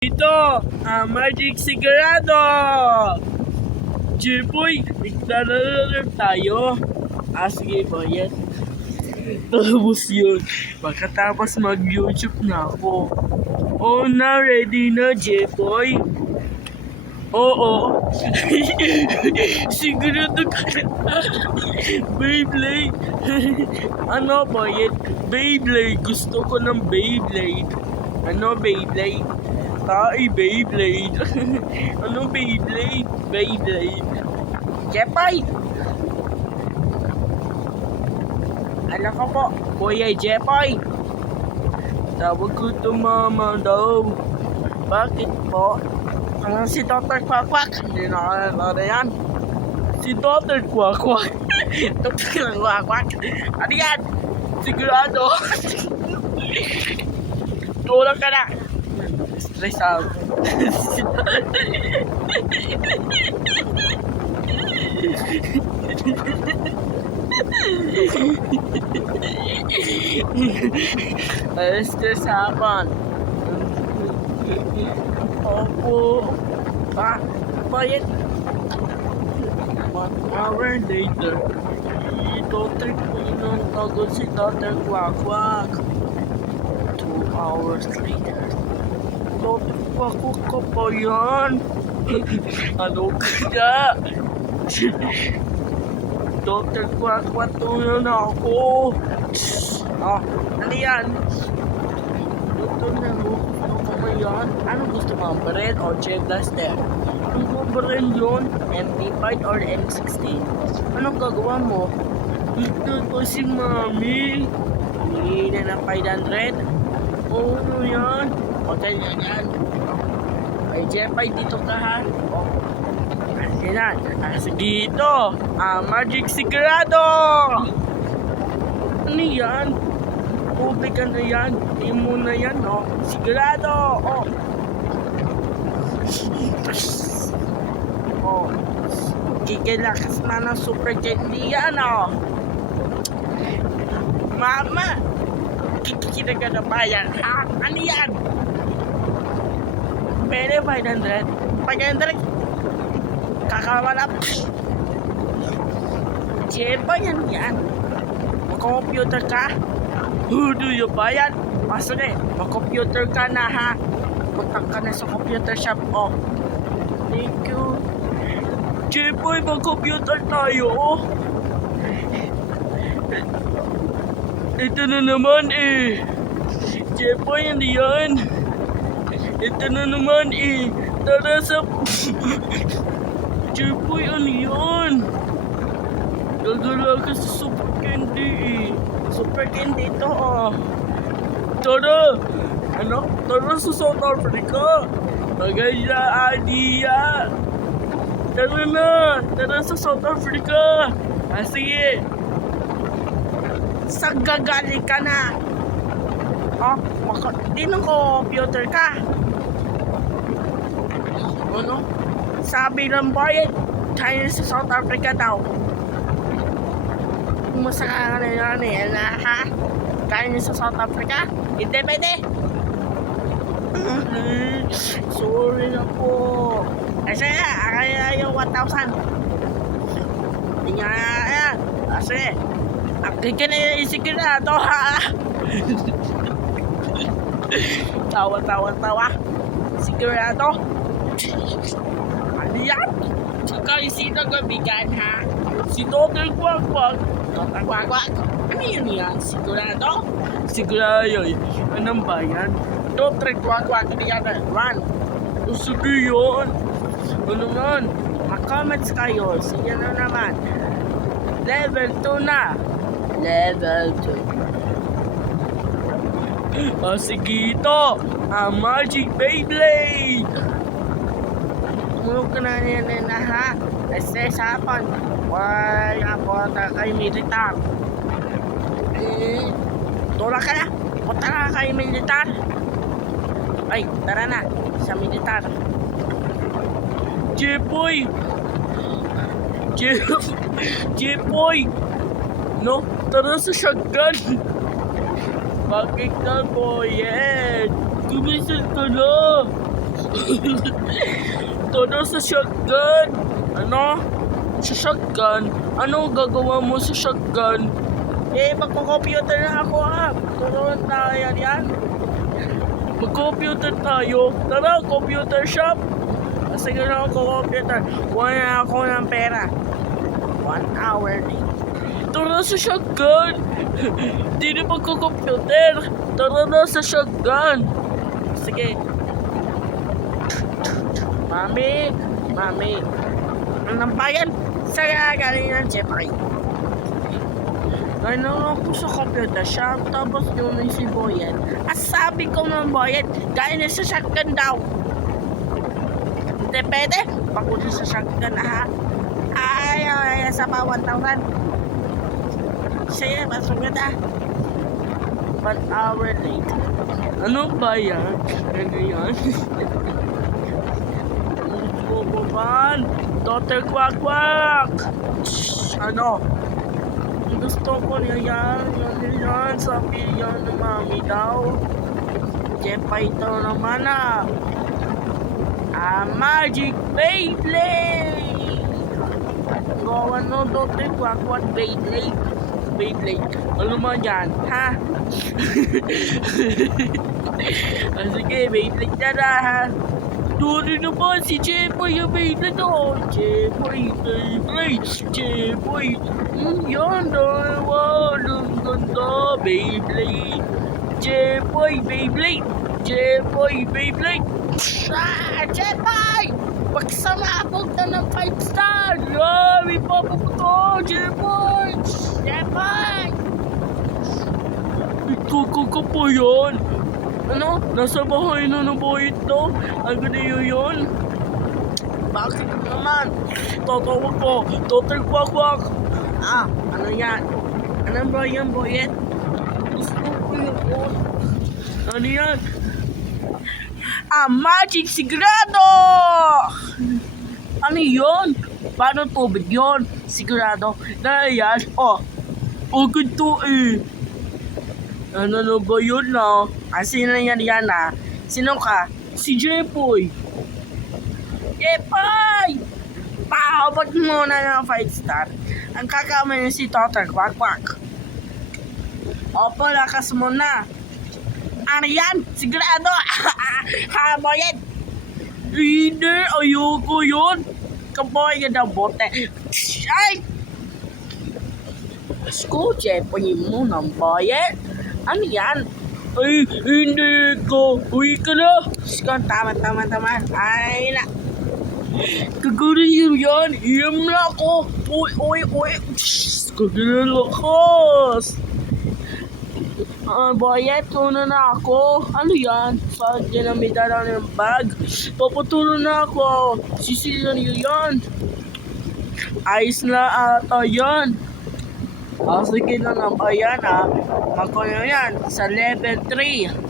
Ito, Magic Sigurado! Jeboy, naglalaro tayo. Sige ba yan? Tapos yun, pagkatapos mag-YouTube na ako. Na, ready na, Jeboy? Oo. Sigurado ka na. Beyblade. Ano ba yan? Beyblade. Gusto ko ng Beyblade. Ano Beyblade? Beyblade. Ano Beyblade? Beyblade. Jepay! Ano ka po? Kuya Jepay. Tawag ko to mama daw. Bakit po? Ano si Dr. Quack? Hindi na ano yan. Si Dr. Quack. Dr. Quack. Ano yan? Sigurado. Tulog ka na. Stress out. Stress happen. Opo. Bayad. 1 hour later. Dr. Quinong tagod si Dr. Quack. 2 hours later. Dr. Quack ka pa yan? Ano kaya? Dr. Quack, tulungan ako. Ano yan? Dr. Nero, ano ka ba yan? Ano gusto mo? Baril o J-Blaster? Ano ba baril yun? MP5 or M16? Anong gagawa mo? Dito ko si Mami. Hindi na ng 500. Ano yan? Hotel na yan. Ay, Jepay, dito ka ha? Yan. Sige ito. Magic Sigurado. Ano yan? Tubig ka na yan. Imo na yan, Sigurado. Kikilakas na ng super candy yan, Mama, kikikita ka na ba yan, ha? Ano yan? Pwede 500? 500? Kakawala. Jepa yan. Mag-computer ka? Hudo yung bayan? Sige, mag-computer ka na, ha? Punta ka na sa computer shop, Thank you. Jepoy, mag-computer tayo, Ito na naman, Jepoy, hindi yan. Ito na naman, Tara sa... Jepoy, ano yan? Gagala ka sa super candy, Super candy ito, Tara! Ano? Tara sa South Africa! Magaya idea! Tara na! Tara sa South Africa! Sige! Saan gagaling ka na? Di nang computer ka. Ano? Sabi ng bayad, China sa South Africa daw. Masaka ka na yan, ha? China sa South Africa? Hindi pwede. Sorry na po. Sige, kaya yung 1,000. Hindi nga yan. Sige. Akin ka na yung isig na ito, ha? Tawa. Sigurado. Ano yan? Saka sino gabigan, ha? Si Dr. Quack. Dr. Quack. Ano yan? Sigurado? Sigurado. Anong bayan? Dr. Quack. Ano yan? Run. Sige yun. Ano nun? Mag-comments kayo. Sige na naman. Level 2 na. Level 2. Sige ito. Magic Beyblade. Tulog ka na yan na, ha? Kasi sa hapon. Wala po kay militar. Tulog ka na. Punta ka kay militar. Ay, tara na. Sa militar. Jepoy. No, tara sa shotgun. Bakit ka, boyet? Tumisil ka na. Todo sa shotgun. Ano? Sa shotgun? Ano gagawa mo sa shotgun? Eh, magko-computer na ako ha. Turuan na yan. Mag-computer tayo. Tara, computer shop. Sige na ako computer. Kuha na ako ng pera. 1 hour din. Tara sa shotgun. Di na magko-computer. Tara na sa shotgun. Sige. Mami. Anong bayan? Saya galing ng Jeffrey. Ano ako sa computer shop, tapos yun yung si Boyet. Sabi ko ng Boyet, galing na sa shotgun daw. Hindi pwede, pakunin sa shotgun ha. Ay, sa bawat taon. Sige, masuk na. 1 hour late. Ano ba yan? Ano yan? Bububan! Daughter Quack! Ano? Gusto ko niya yan. Sabi yan ng mami daw. Jepay ito naman Magic Beyblade! Gawa no, Daughter Quack, Beyblade. Ano man yan, ha? Sige, Beyblade na ha. Doon naman si Jeboy yung Beyblade doon. Jeboy. Yan, dalawa. Ang ganda, Beyblade. Jeboy, Beyblade. Jeboy! Pagsamabog na ng 5 star. May papuputo, Jeboy. Ikaw ka po yan. Ano? Nasa bahay na ng boy ito? Ang ganda yun? Bakit naman? Tatawag ko. Daughter Quack. Ano yan? Ano ba yan, Boyet? Gusto ko yun. Ano yan? Magic Sigurado! Ano yun? Paano tubig yun? Sigurado. Na yan? Ganito eh. Ano ba yun sino yan Sino ka? Si Jeboy. Pahabot muna ng 5 star. Ang kakamay niya si Daughter Quack. Opo, lakas mo na. Ano yan? Sigurado. Boyet. Hindi, ayoko yun. Kaboy ka daw bote. Ay! Sko, Jeboy mo ng Boyet. Ano yan? Ay, hindi ko. Uy ka na. Tama. Ay na. Kaguri yan. Iyam na ako. Uy. Kaguri lakas. Boyet, tuna na ako. Ano yan? Pag ginamita lang ng bag. Paputulo na ako. Sisilan nyo yan. Ayos na ata yan. Sige na lang ba yan Magkano yan? Sa level 3.